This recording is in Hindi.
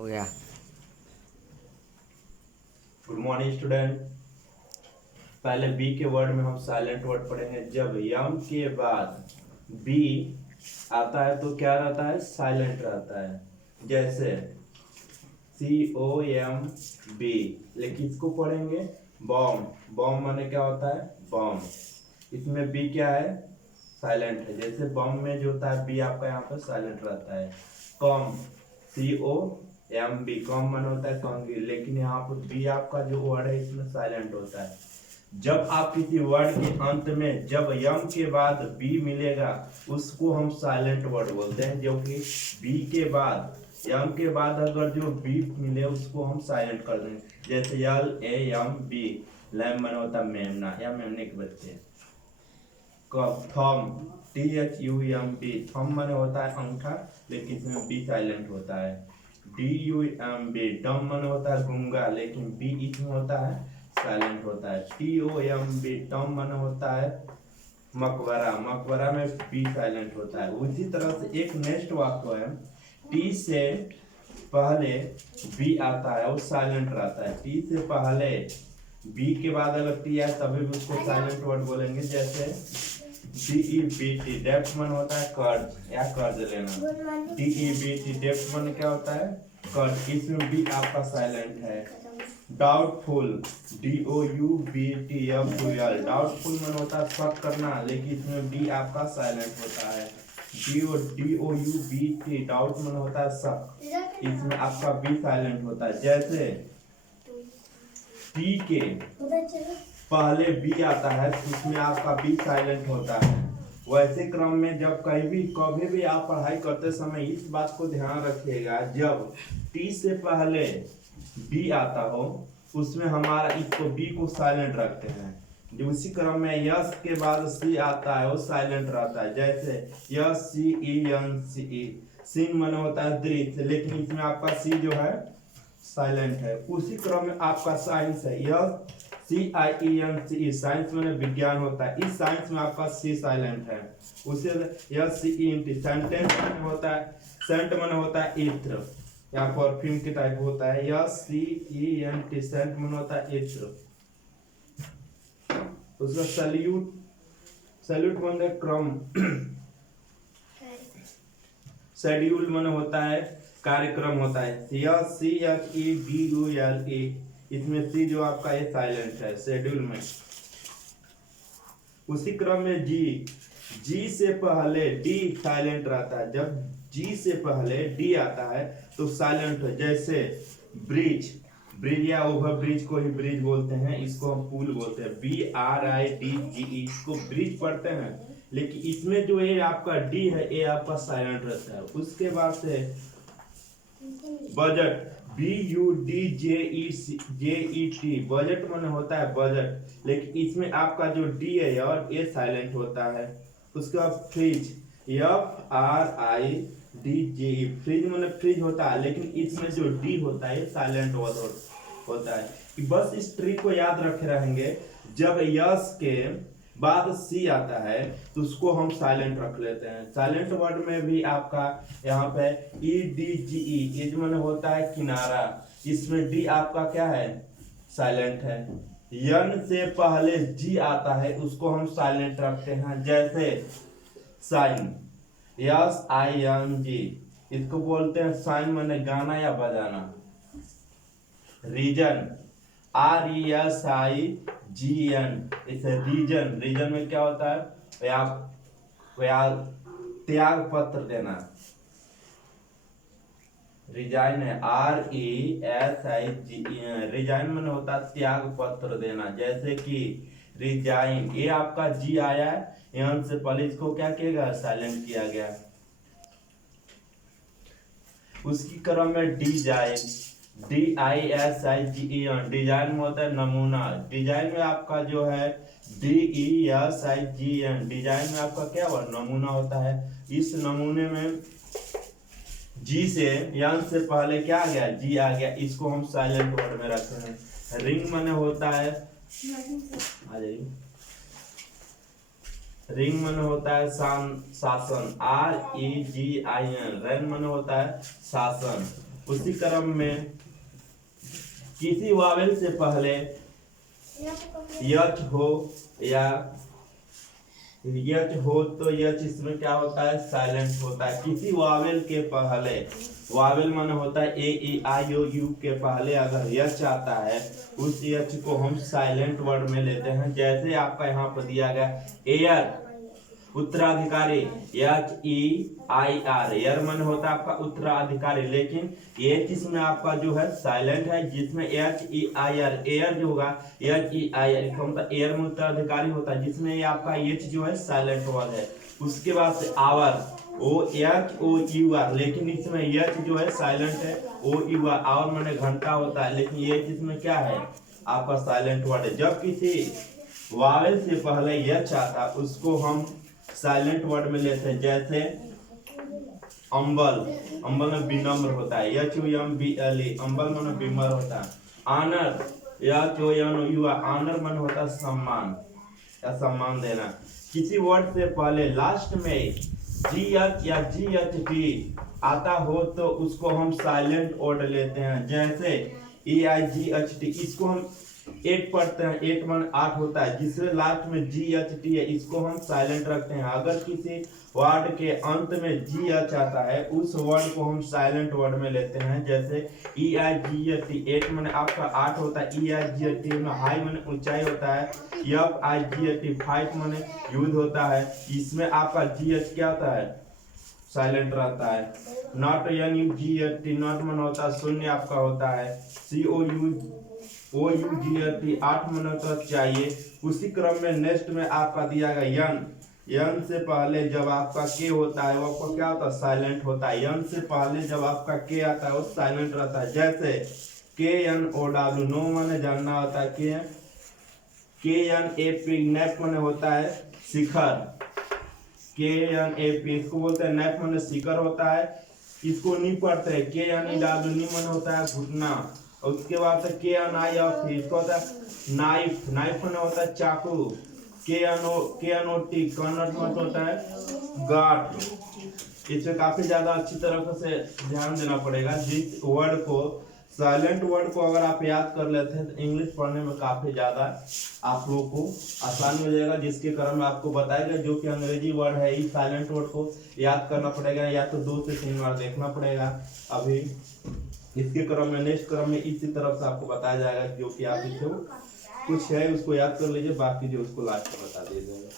हो गया। Good morning student. पहले बी के वर्ड में हम साइलेंट वर्ड पढ़ेंगे। जब यम के बाद बी आता है तो क्या रहता है? साइलेंट रहता है। जैसे COMB, लेकिन इसको पढ़ेंगे बॉम्ब। बॉम्ब माने क्या होता है? बॉम्ब। इसमें बी क्या है? साइलेंट है। जैसे बॉम्ब में जो होता है बी आपका यहाँ पर साइलेंट रहता है। कॉम, COMB, कॉम माने होता है कंघी, लेकिन यहाँ पर बी आपका जो वर्ड है इसमें साइलेंट होता है। जब आप किसी वर्ड के अंत में जब यम के बाद बी मिलेगा उसको हम साइलेंट वर्ड बोलते हैं। जो कि बी के बाद यम के बाद अगर जो बी मिले उसको हम साइलेंट कर देंगे। जैसे LAMB, लैम माने होता है मेमना या मेमने के बच्चे। थम, THUMB, थम माने होता है अंगूठा, लेकिन इसमें बी साइलेंट होता है। DUMB, डम माने होता है गूंगा, लेकिन बी इसमें होता है साइलेंट होता है। TOMB, टम माने होता है मकबरा, मकबरा में बी साइलेंट होता है। उसी तरह से एक नेक्स्ट वाक्य है, टी से पहले बी आता है वो साइलेंट रहता है। टी से पहले बी के बाद अगर टी आए तभी भी उसको साइलेंट वर्ड बोलेंगे। जैसे DEBT, डेप्ट मन होता है कर्ज या कर्ज लेना। DEBT, डेप्ट मन क्या होता है? कर्ज। इसमें भी आपका साइलेंट है। डाउटफुल, DOUBTFUL, डाउटफुल मन होता है शक करना, लेकिन इसमें बी आपका साइलेंट होता है। DOUBT, डाउट मन होता है शक, इसमें आपका बी साइलेंट होता है। जैसे टी के पहले बी आता है तो उसमें आपका बी साइलेंट होता है। वैसे क्रम में जब कभी भी आप पढ़ाई करते समय इस बात को ध्यान रखिएगा, जब टी से पहले बी आता हो उसमें हमारा इसको बी को साइलेंट रखते हैं। जो उसी क्रम में यस के बाद सी आता है वो साइलेंट रहता है। जैसे SCENCE, सीन मन होता है दृश्य, लेकिन इसमें आपका सी जो है साइलेंट है। उसी क्रम में आपका साइंस है, SCIENCE, साइंस में विज्ञान होता है, इस साइंस में आपका सी साइलेंट है। उसे SCENT, सेंटेंस में होता है, सेंट मन होता है इत्र या परफ्यूम के टाइप होता है। SCENT, सेंट मन होता है इत्र। उसका सैल्यूट, सैल्यूट मन क्रम, शेड्यूल मन होता है कार्यक्रम होता है। CHEDULE, इसमें सी जो आपका ये साइलेंट है शेड्यूल में। उसी क्रम में जी से पहले डी साइलेंट रहता है। जब जी से पहले डी आता है तो साइलेंट है। जैसे ब्रिज, ब्रिज या ओवर ब्रिज को ही ब्रिज बोलते हैं, इसको हम पुल बोलते हैं। BRIDGE, इसको ब्रिज पढ़ते हैं, लेकिन इसमें जो ये आपका डी है ये आपका साइलेंट रहता है। उसके बाद से बजट, BUDJET, बजट माने होता है बजट, लेकिन इसमें आपका जो डी है यार ये साइलेंट होता है। उसके बाद फ्रिज, FRIDGE, फ्रिज माने फ्रिज होता है, लेकिन इसमें जो डी होता है ये साइलेंट होता है। कि बस इस ट्रिक को याद रखे रहेंगे, जब यस के बाद सी आता है तो उसको हम साइलेंट रख लेते हैं। साइलेंट वर्ड में भी आपका यहाँ पे EDGE, ये जो होता है किनारा, इसमें डी आपका क्या है? साइलेंट है। यन से पहले जी आता है उसको हम साइलेंट रखते हैं। जैसे साइन, SING, इसको बोलते हैं साइन माने गाना या बजाना। रीजन, RESIGN, इसे रीजन, रीजन में क्या होता है? त्याग पत्र देना। रिजाइन है RESIGN, रिजाइन में होता है त्याग पत्र देना। जैसे कि रिजाइन, ये आपका जी आया है, यहाँ से पहले इसको क्या किया साइलेंट किया गया। उसकी क्रम में डी जाए, DISIGN, डिजाइन में होता है नमूना। डिजाइन में आपका जो है DESIGN, डिजाइन में आपका क्या हुआ? नमूना होता है। इस नमूने में जी से यन से पहले क्या आ गया? जी आ गया, इसको हम साइलेंट वर्ड में रखते हैं। रिंग माने होता है, आ जाइए, रिंग माने होता है शासन, REGIN, रैन माने होता है शासन। उसी क्रम में किसी वावेल से पहले यच हो या यच हो तो यच इसमें क्या होता है, साइलेंट होता है। किसी वावेल के पहले, वावेल माने होता है ए ई आई ओ यू के पहले अगर यच आता है, उस यच को हम साइलेंट वर्ड में लेते हैं। जैसे आपका यहाँ पर दिया गया एयर, उत्तराधिकारी, H E I R, air मन होता है आपका उत्तराधिकारी, लेकिन ये जिसमें आपका जो है साइलेंट है, जिसमें H E I R, air जो होगा एच ई आई आर का मतलब एयर में उत्तराधिकारी होता है, जिसमें ये आपका एच जो है साइलेंट वर्ड है। उसके बाद से hour, O H O U R, लेकिन इसमें एच जो है साइलेंट है, ओ यू आर, आवर माने घंटा होता है, लेकिन ये इसमें क्या है आपका साइलेंट वर्ड है। जब किसी वावेल से पहले एच आता है, उसको हम साइलेंट वर्ड में लेते हैं। जैसे अंबल, अंबल में विनम्र होता है, H O M B L E, humble में विनम्र होता है। Honour, H O N O U R, honour मन होता है सम्मान या सम्मान देना। किसी वर्ड से पहले लास्ट में जी एच या जी एच टी आता हो तो उसको हम साइलेंट वर्ड लेते हैं। जैसे ए आई जी एच टी, इसको हम 8 पढ़ते हैं, 8 मान 8 होता है, जिसमें लास्ट में जी एच टी है, इसको हम साइलेंट रखते हैं। अगर किसी वर्ड के अंत में जी एच आता है, उस वर्ड को हम साइलेंट वर्ड में लेते हैं। जैसे ई आई जी एच टी, 8 माने आपका 8 होता है, ई आई जी एच टी में हाई माने ऊंचाई होता है, F I ji H T 5 माने युद्ध होता है, इसमें आपका जी एच क्या होता है, साइलेंट रहता है। Not N U G H T, not मन होता है शून्य आपका होता है। C O U G H T 8 minute चाहिए। उसी क्रम में नेक्स्ट में आपका दिया गया यन, यन से पहले जब आपका के होता है वो आपका क्या होता है, साइलेंट होता है। यन से पहले जब आपका के आता है वो साइलेंट रहता है। जैसे के एन ओ डब्ल्यू, नो माने जानना होता है, के एन ए पी, नेप माने होता है शिखर, के एन ए पी इसको बोलते हैं नेप माने शिखर होता है। इसको नहीं पढ़ते हैं, के एन ई डब्ल्यू, नी माने होता है घुटना। और उसके बाद से के एन आई ऑफ, इसको होता है नाइफ, नाइफ माने होता है चाकू। के एन ओ टी, कॉर्नर में होता है गाठ। इसमें काफी ज्यादा अच्छी तरह से ध्यान देना पड़ेगा। जिस वर्ड को, साइलेंट वर्ड को अगर आप याद कर लेते हैं तो इंग्लिश पढ़ने में काफी ज्यादा आप लोगों को आसानी हो जाएगा। जिसके कारण मैं आपको बताएगा जो कि अंग्रेजी वर्ड है, इस साइलेंट वर्ड को याद करना पड़ेगा, या तो 2 से 3 बार देखना पड़ेगा। अभी इसके क्रम में, नेक्स्ट क्रम में इसी तरफ से आपको बताया जाएगा, जो कि आप इसको कुछ है उसको याद कर लीजिए, बाकी जो उसको लास्ट में बता दीजिएगा।